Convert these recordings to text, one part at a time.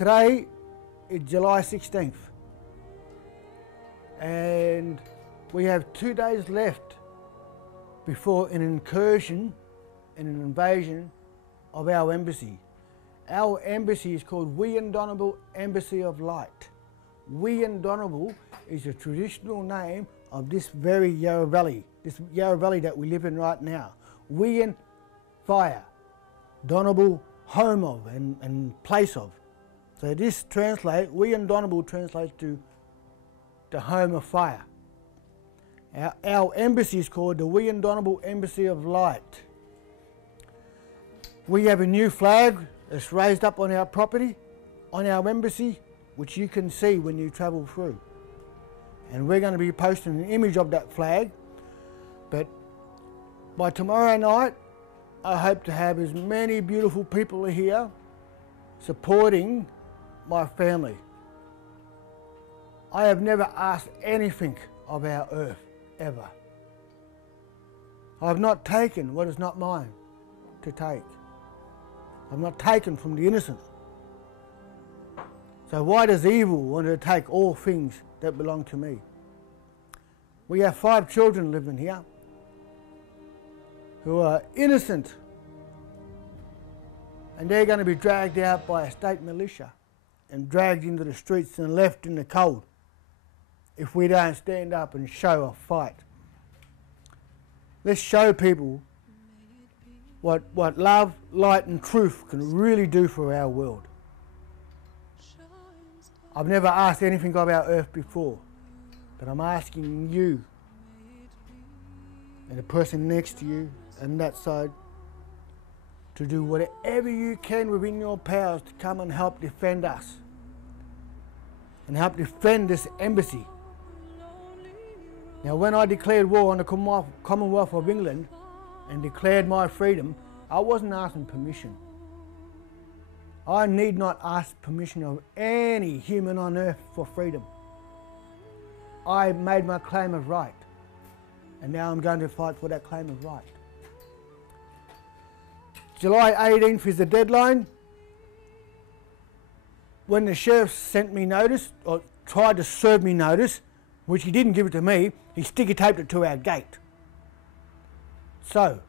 Today is July 16th and we have 2 days left before an incursion and an invasion of our embassy. Our embassy is called Wyandotte Embassy of Light. Wyandotte is a traditional name of this very Yarra Valley, that we live in right now. Wyan, fire, Donoble, home of and place of. So this translates, Wyandotte translates to the home of fire. Our embassy is called the Wyandotte Embassy of Light. We have a new flag that's raised up on our property, on our embassy, which you can see when you travel through. And we're going to be posting an image of that flag. But by tomorrow night, I hope to have as many beautiful people here supporting my family. I have never asked anything of our earth, ever. I have not taken what is not mine to take. I have not taken from the innocent. So why does evil want to take all things that belong to me? We have 5 children living here who are innocent, and they're going to be dragged out by a state militia and dragged into the streets and left in the cold if we don't stand up and show a fight. Let's show people what love, light and truth can really do for our world. I've never asked anything of our earth before, but I'm asking you and the person next to you and that side to do whatever you can within your powers to come and help defend us and help defend this embassy. Now, when I declared war on the Commonwealth of England and declared my freedom, I wasn't asking permission. I need not ask permission of any human on earth for freedom. I made my claim of right, and now I'm going to fight for that claim of right. July 18th is the deadline. When the sheriff sent me notice, or tried to serve me notice, which he didn't give it to me, he sticky taped it to our gate. So,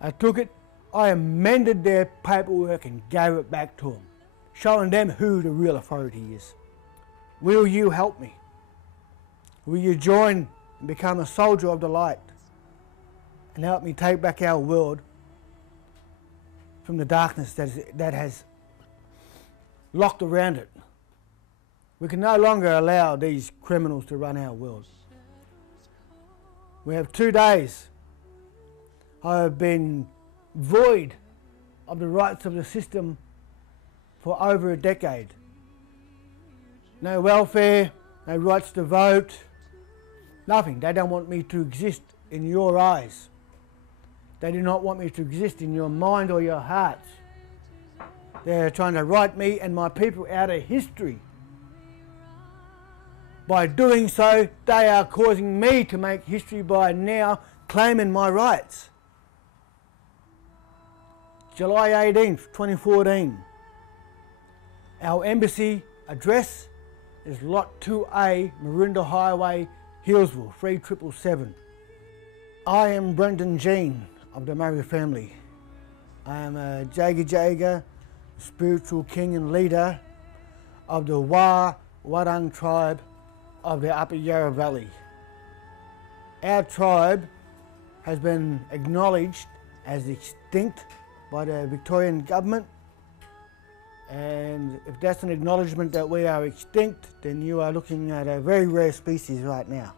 I took it, I amended their paperwork and gave it back to them, showing them who the real authority is. Will you help me? Will you join and become a soldier of the light and help me take back our world from the darkness that has locked around it? We can no longer allow these criminals to run our world. We have 2 days. I have been void of the rights of the system for over a decade. No welfare, no rights to vote, nothing. They don't want me to exist in your eyes. They do not want me to exist in your mind or your hearts. They're trying to write me and my people out of history. By doing so, they are causing me to make history by now claiming my rights. July 18th, 2014. Our embassy address is Lot 2A, Maroondah Hwy, Healesvill, 3777. I am Brendan Jean of the Murray family. I am a Jaga, spiritual king and leader of the Warang tribe of the Upper Yarra Valley. Our tribe has been acknowledged as extinct by the Victorian government, and if that's an acknowledgement that we are extinct, then you are looking at a very rare species right now.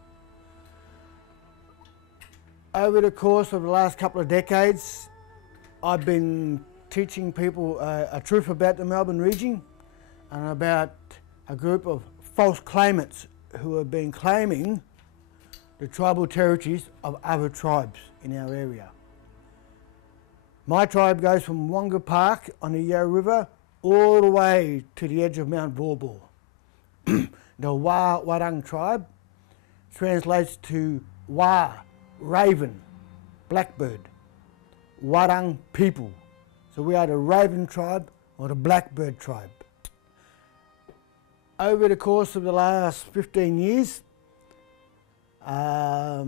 Over the course of the last couple of decades, I've been teaching people a truth about the Melbourne region and about a group of false claimants who have been claiming the tribal territories of other tribes in our area. My tribe goes from Wonga Park on the Yarra River all the way to the edge of Mount Vorbor. The Warang tribe translates to Wa, raven, blackbird, Warang people. So we are the raven tribe or the blackbird tribe. over the course of the last 15 years, I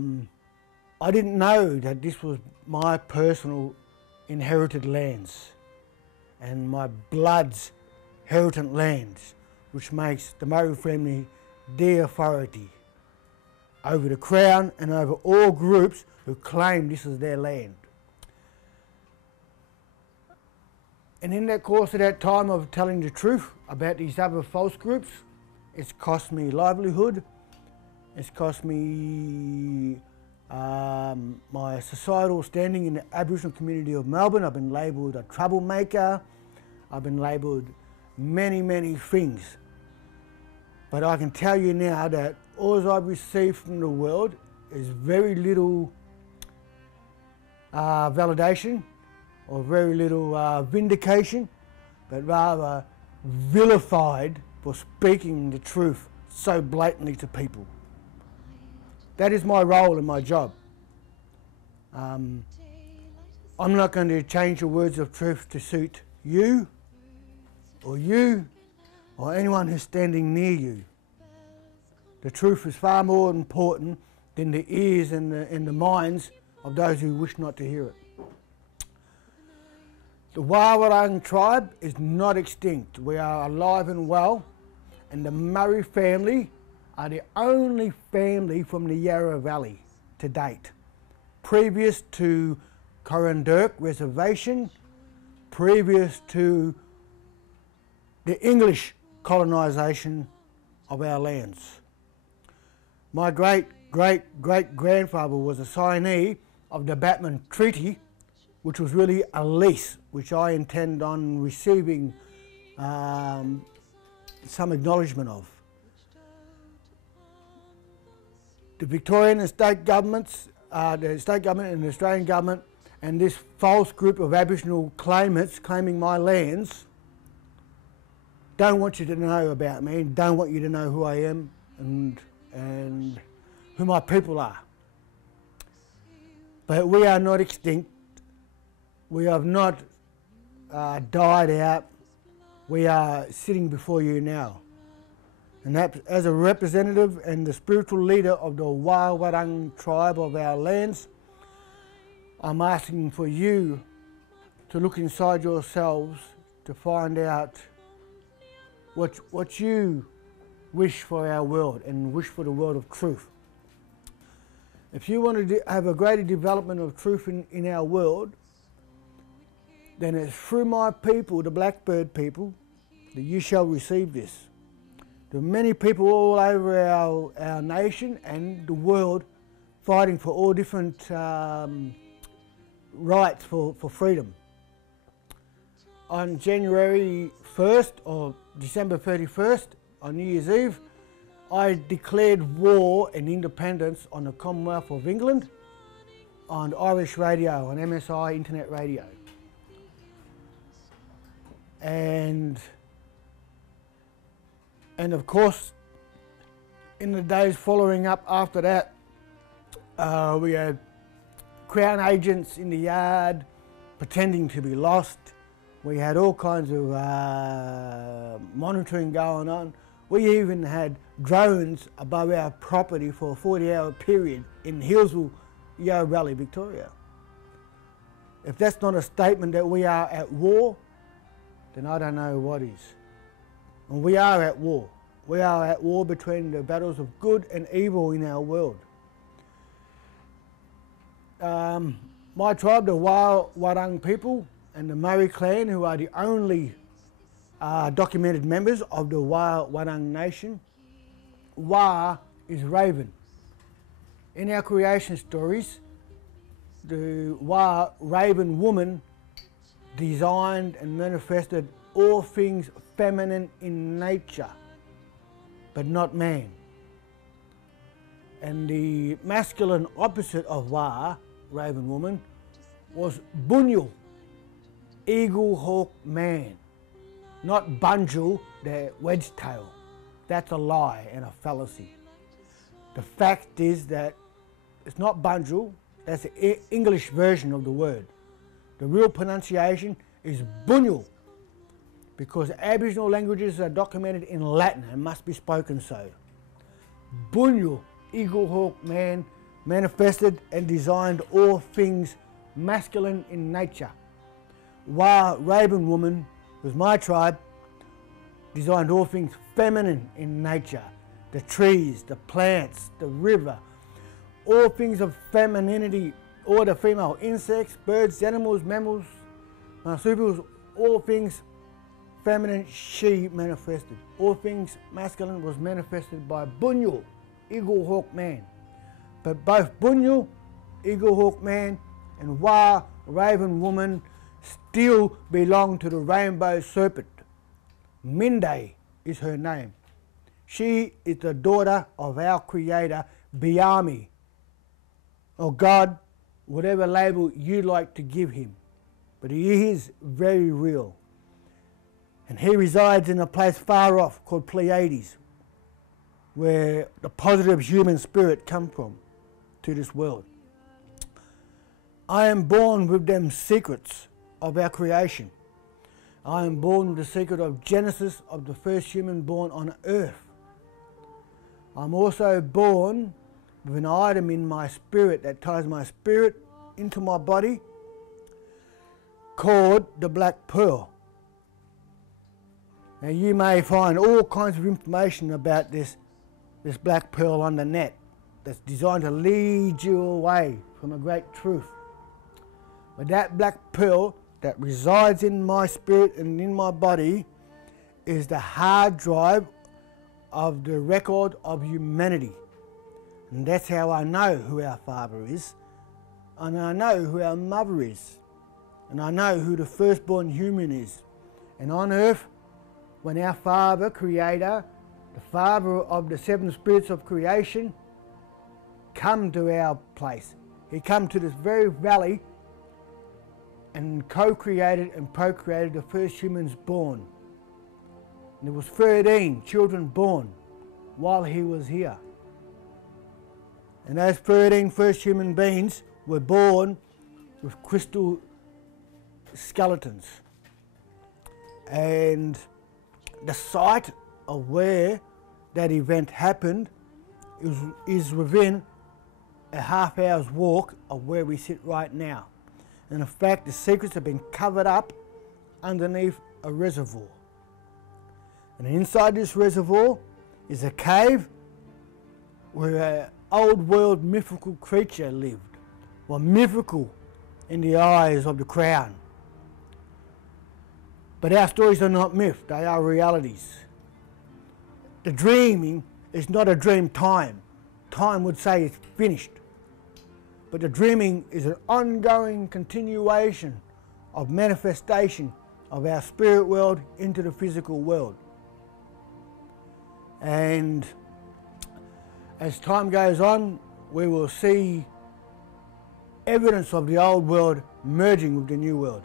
didn't know that this was my personal inherited lands and my blood's heritage lands, which makes the Murray family their authority over the Crown and over all groups who claim this is their land. And in that course of that time of telling the truth about these other false groups, it's cost me livelihood, it's cost me my societal standing in the Aboriginal community of Melbourne. I've been labelled a troublemaker, I've been labelled many, many things. But I can tell you now that all I've received from the world is very little validation or very little vindication, but rather vilified for speaking the truth so blatantly to people. That is my role and my job. I'm not going to change the words of truth to suit you or anyone who's standing near you. The truth is far more important than the ears and the minds of those who wish not to hear it. The Wawarang tribe is not extinct. We are alive and well, and the Murray family are the only family from the Yarra Valley to date. Previous to Corrandirk Reservation, previous to the English colonisation of our lands. My great-great-great-grandfather was a signee of the Batman Treaty, which was really a lease, which I intend on receiving some acknowledgement of. The Victorian and state governments, the state government and the Australian government, and this false group of Aboriginal claimants claiming my lands don't want you to know about me, don't want you to know who I am and who my people are. But we are not extinct. We have not died out. We are sitting before you now. And that, as a representative and the spiritual leader of the Wawarang tribe of our lands, I'm asking for you to look inside yourselves to find out what you wish for our world and wish for the world of truth. If you want to have a greater development of truth in our world, then it's through my people, the Blackbird people, that you shall receive this. There are many people all over our nation and the world fighting for all different rights for freedom. On January 1st or December 31st, on New Year's Eve, I declared war and independence on the Commonwealth of England, on Irish radio, on MSI Internet Radio. And of course, in the days following up after that, we had Crown agents in the yard pretending to be lost. We had all kinds of monitoring going on. We even had drones above our property for a 40-hour period in Healesvill, Yarra Valley, Victoria. If that's not a statement that we are at war, then I don't know what is. And we are at war. We are at war between the battles of good and evil in our world. My tribe, the Wawarang people and the Murray clan, who are the only documented members of the Wawarang nation, Wa is raven. In our creation stories, the Wa raven woman designed and manifested all things feminine in nature, but not man. And the masculine opposite of Wa, raven woman, was Bunyul, eagle hawk man, not Bunjil, the wedge tail. That's a lie and a fallacy. The fact is that it's not Bunjil, that's the English version of the word. The real pronunciation is Bunyul, because Aboriginal languages are documented in Latin and must be spoken so. Bunyul, Eagle Hawk Man, manifested and designed all things masculine in nature. Wa, Raven Woman, was my tribe, designed all things feminine in nature. The trees, the plants, the river, all things of femininity, all the female insects, birds, animals, mammals, marsupials, all things feminine she manifested. All things masculine was manifested by Bunyul, Eagle Hawk Man. But both Bunyul, Eagle Hawk Man, and Wa, Raven Woman, still belong to the rainbow serpent. Minde is her name. She is the daughter of our creator, Biami, or God, whatever label you like to give him. But he is very real. And he resides in a place far off called Pleiades, where the positive human spirit come from to this world. I am born with them secrets of our creation. I am born with the secret of Genesis of the first human born on earth. I'm also born with an item in my spirit that ties my spirit into my body called the Black Pearl. Now you may find all kinds of information about this Black Pearl on the net that's designed to lead you away from a great truth. But that Black Pearl that resides in my spirit and in my body is the hard drive of the record of humanity. And that's how I know who our father is, and I know who our mother is, and I know who the firstborn human is. And on earth, when our Father, Creator, the Father of the seven spirits of creation, come to our place, he come to this very valley and co-created and procreated the first humans born. And there was 13 children born while he was here. And those 13 first human beings were born with crystal skeletons. And the site of where that event happened is within a half hour's walk of where we sit right now. And in fact, the secrets have been covered up underneath a reservoir. And inside this reservoir is a cave where an old world mythical creature lived. Well, mythical in the eyes of the crown. But our stories are not myth, they are realities. The dreaming is not a dream time. Time would say it's finished. But the dreaming is an ongoing continuation of manifestation of our spirit world into the physical world. And as time goes on, we will see evidence of the old world merging with the new world.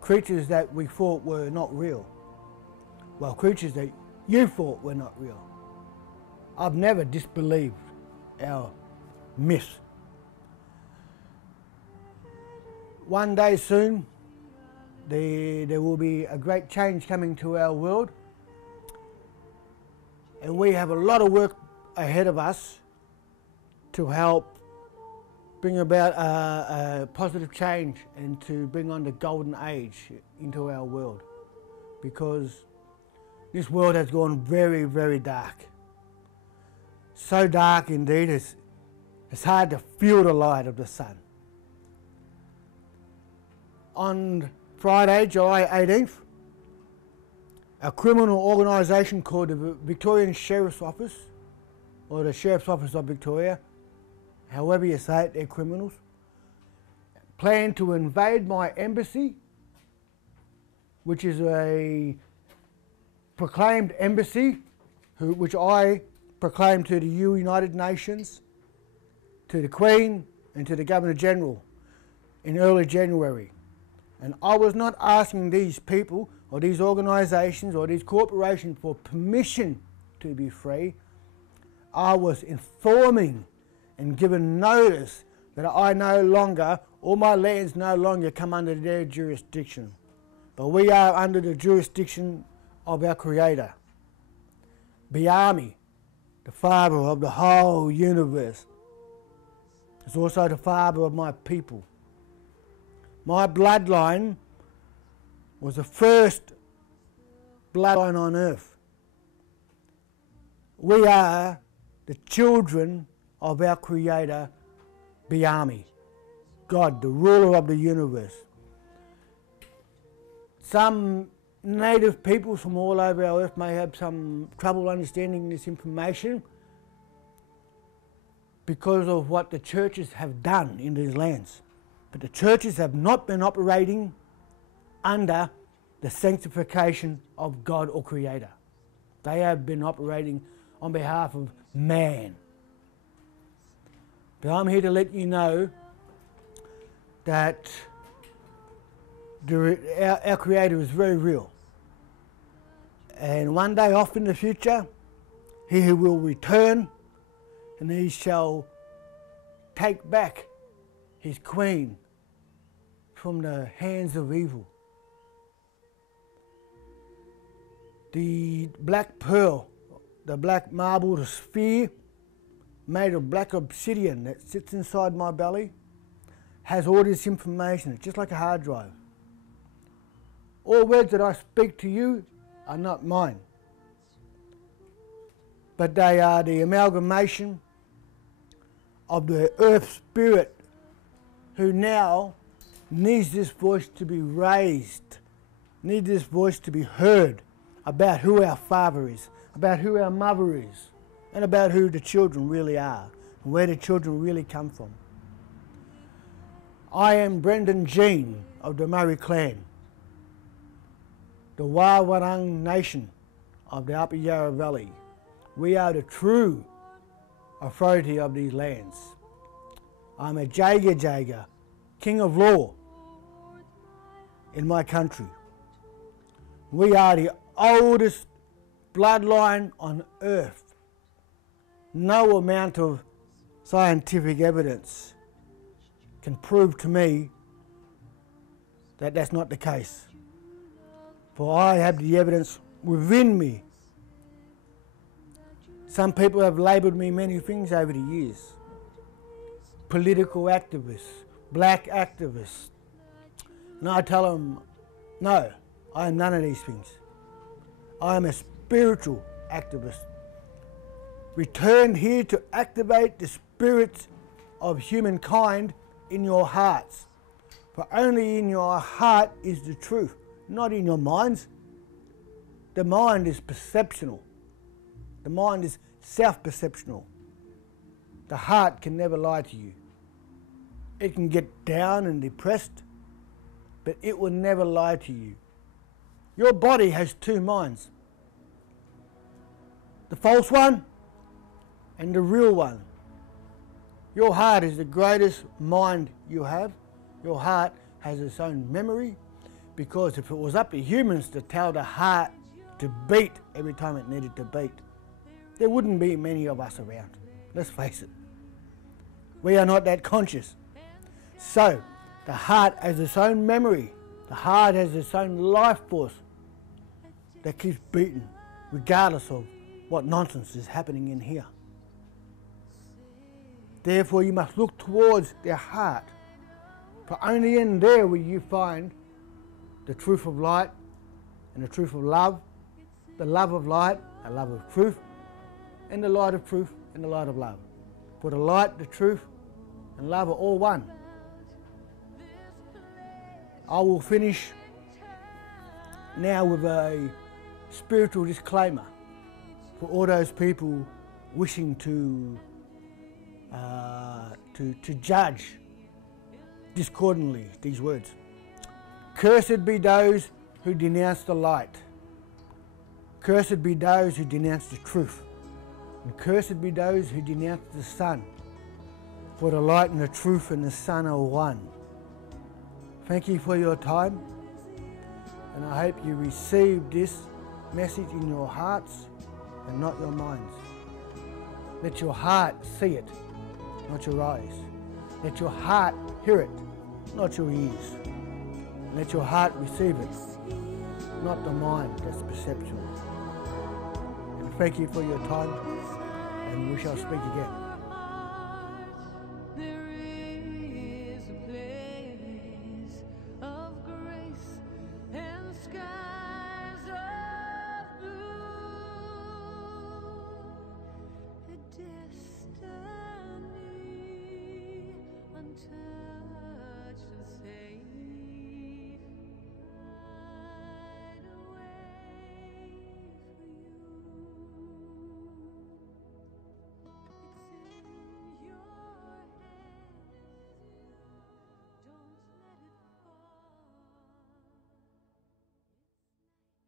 Creatures that we thought were not real. Well, creatures that you thought were not real. I've never disbelieved our myths. One day soon, there will be a great change coming to our world. And we have a lot of work ahead of us to help bring about a positive change and to bring on the golden age into our world. Because this world has gone very, very dark. So dark indeed, it's hard to feel the light of the sun. On Friday, July 18th, a criminal organisation called the Victorian Sheriff's Office, or the Sheriff's Office of Victoria, however you say it, they're criminals, planned to invade my embassy, which is a proclaimed embassy, which I proclaimed to the United Nations, to the Queen and to the Governor General in early January. And I was not asking these people or these organisations or these corporations for permission to be free. I was informing and given notice that I no longer, all my lands no longer come under their jurisdiction. but we are under the jurisdiction of our Creator. Biami, the Father of the whole universe, is also the Father of my people. My bloodline was the first bloodline on earth. We are the children of our Creator, Biami, God, the ruler of the universe. Some native peoples from all over our earth may have some trouble understanding this information because of what the churches have done in these lands. But the churches have not been operating under the sanctification of God or Creator. They have been operating on behalf of man. But I'm here to let you know that our Creator is very real. And one day off in the future, He will return and He shall take back His queen from the hands of evil. The black pearl, the black marble, the sphere made of black obsidian that sits inside my belly has all this information. It's just like a hard drive. All words that I speak to you are not mine, but they are the amalgamation of the earth spirit who now needs this voice to be raised, needs this voice to be heard about who our Father is, about who our mother is, and about who the children really are, and where the children really come from. I am Brendan Jean of the Murray clan, the Wawarang nation of the Upper Yarra Valley. We are the true authority of these lands. I'm a Jaga, king of law in my country. We are the oldest bloodline on earth. No amount of scientific evidence can prove to me that that's not the case. For I have the evidence within me. Some people have labelled me many things over the years. Political activist, black activist. And I tell them, no, I am none of these things. I am a spiritual activist, returned here to activate the spirits of humankind in your hearts. For only in your heart is the truth, not in your minds. The mind is perceptional. The mind is self-perceptional. The heart can never lie to you. It can get down and depressed, but it will never lie to you. Your body has two minds. The false one and the real one. Your heart is the greatest mind you have. Your heart has its own memory, because if it was up to humans to tell the heart to beat every time it needed to beat, there wouldn't be many of us around. Let's face it. We are not that conscious. So, the heart has its own memory. The heart has its own life force that keeps beating, regardless of what nonsense is happening in here. Therefore, you must look towards their heart, for only in there will you find the truth of light and the truth of love, the love of light, the love of truth, and the light of truth and the light of love. For the light, the truth, and love are all one. I will finish now with a spiritual disclaimer for all those people wishing to judge discordantly these words. Cursed be those who denounce the light. Cursed be those who denounce the truth. And cursed be those who denounce the sun. For the light and the truth and the sun are one. Thank you for your time, and I hope you receive this message in your hearts and not your minds. Let your heart see it, not your eyes. Let your heart hear it, not your ears. Let your heart receive it, not the mind, that's perceptual. And thank you for your time, and we shall speak again.